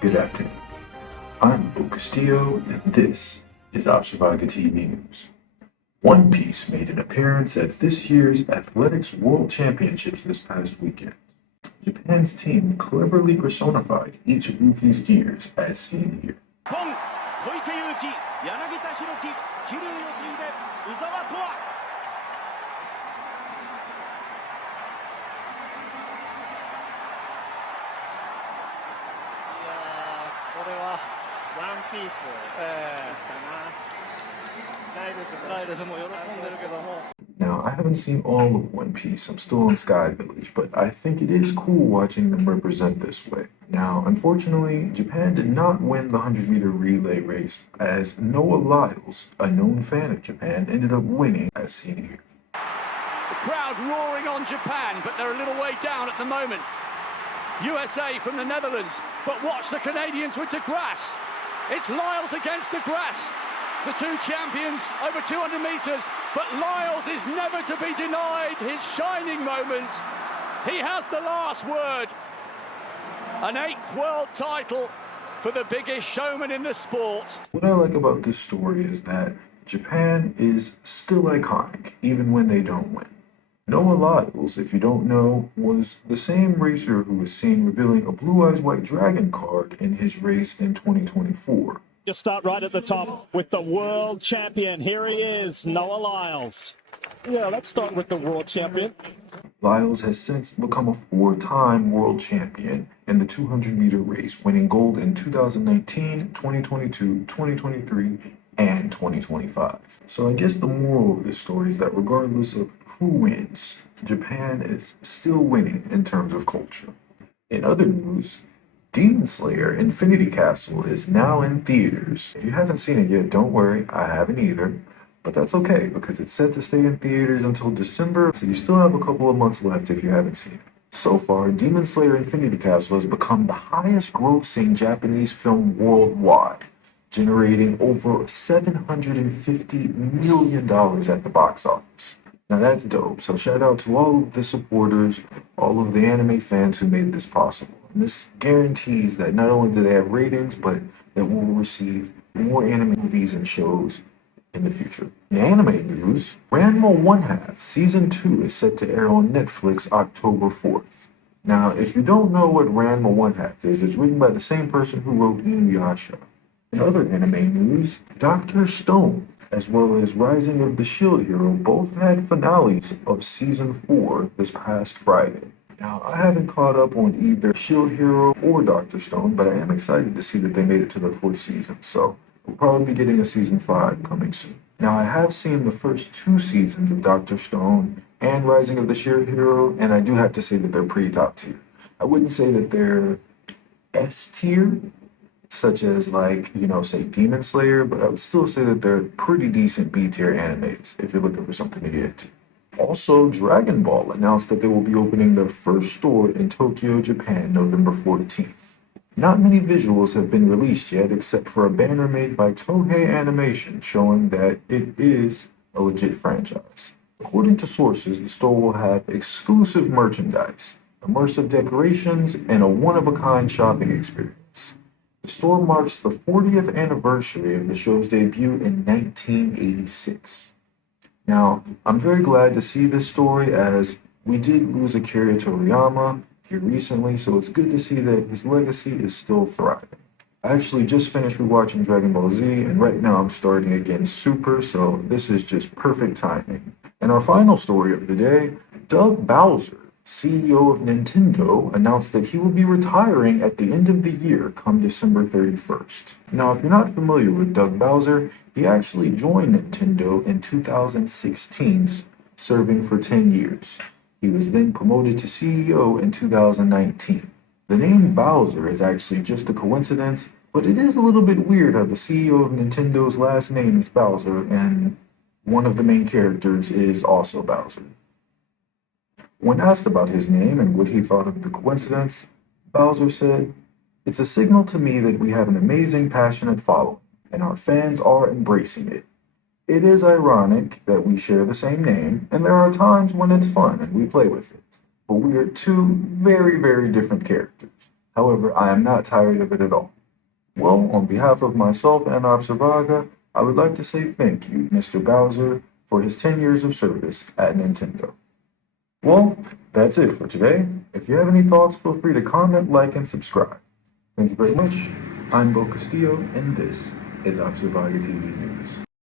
Good afternoon. I'm Bo Castillo, and this is ObservagaTV News. One Piece made an appearance at this year's Athletics World Championships this past weekend. Japan's team cleverly personified each of Luffy's gears as seen here. Now, I haven't seen all of One Piece, I'm still in Sky Village, but I think it is cool watching them represent this way. Now, unfortunately, Japan did not win the 100-meter relay race, as Noah Lyles, a known fan of Japan, ended up winning as seen here. The crowd roaring on Japan, but they're a little way down at the moment. USA from the Netherlands, but watch the Canadians with De Grasse. It's Lyles against De Grasse. The two champions over 200 metres, but Lyles is never to be denied his shining moment. He has the last word. An 8th world title for the biggest showman in the sport. What I like about this story is that Japan is still iconic, even when they don't win. Noah Lyles, if you don't know, was the same racer who was seen revealing a Blue Eyes White Dragon card in his race in 2024. Just start right at the top with the world champion. Here he is, Noah Lyles. Yeah, let's start with the world champion. Lyles has since become a 4-time world champion in the 200-meter race, winning gold in 2019, 2022, 2023, and 2025. So I guess the moral of this story is that regardless of who wins, Japan is still winning in terms of culture. In other news, Demon Slayer Infinity Castle is now in theaters. If you haven't seen it yet, don't worry, I haven't either. But that's okay, because it's set to stay in theaters until December, so you still have a couple of months left if you haven't seen it. So far, Demon Slayer Infinity Castle has become the highest grossing Japanese film worldwide, generating over $750 million at the box office. Now that's dope, so shout out to all of the supporters, all of the anime fans who made this possible. And this guarantees that not only do they have ratings, but that we'll receive more anime movies and shows in the future. In anime news, Ranma 1/2 Season 2 is set to air on Netflix October 4th. Now, if you don't know what Ranma 1/2 is, it's written by the same person who wrote Inuyasha. In other anime news, Dr. Stone, as well as Rising of the Shield Hero, both had finales of Season 4 this past Friday. Now, I haven't caught up on either Shield Hero or Dr. Stone, but I am excited to see that they made it to the 4th season, so we'll probably be getting a Season 5 coming soon. Now, I have seen the first 2 seasons of Dr. Stone and Rising of the Shield Hero, and I do have to say that they're pretty top tier. I wouldn't say that they're S tier, such as say Demon Slayer, but I would still say that they're pretty decent B tier animes if you're looking for something to get into. Also, Dragon Ball announced that they will be opening their first store in Tokyo, Japan, November 14th. Not many visuals have been released yet, except for a banner made by Toei Animation showing that it is a legit franchise. According to sources, the store will have exclusive merchandise, immersive decorations, and a one-of-a-kind shopping experience. The store marks the 40th anniversary of the show's debut in 1986. Now, I'm very glad to see this story, as we did lose Akira Toriyama here recently, so it's good to see that his legacy is still thriving. I actually just finished rewatching Dragon Ball Z, and right now I'm starting again Super, so this is just perfect timing. And our final story of the day, Doug Bowser, CEO of Nintendo, announced that he will be retiring at the end of the year come December 31st. Now, if you're not familiar with Doug Bowser, he actually joined Nintendo in 2016, serving for 10 years. He was then promoted to CEO in 2019. The name Bowser is actually just a coincidence, but it is a little bit weird how the CEO of Nintendo's last name is Bowser, and one of the main characters is also Bowser. When asked about his name and what he thought of the coincidence, Bowser said, "It's a signal to me that we have an amazing, passionate following, and our fans are embracing it. It is ironic that we share the same name, and there are times when it's fun and we play with it, but we are two very, very different characters. However, I am not tired of it at all. Well, on behalf of myself and Observaga, I would like to say thank you, Mr. Bowser, for his 10 years of service at Nintendo. Well, that's it for today. If you have any thoughts, feel free to comment, like, and subscribe. Thank you very much. I'm Bo Castillo, and this is ObservagaTV News.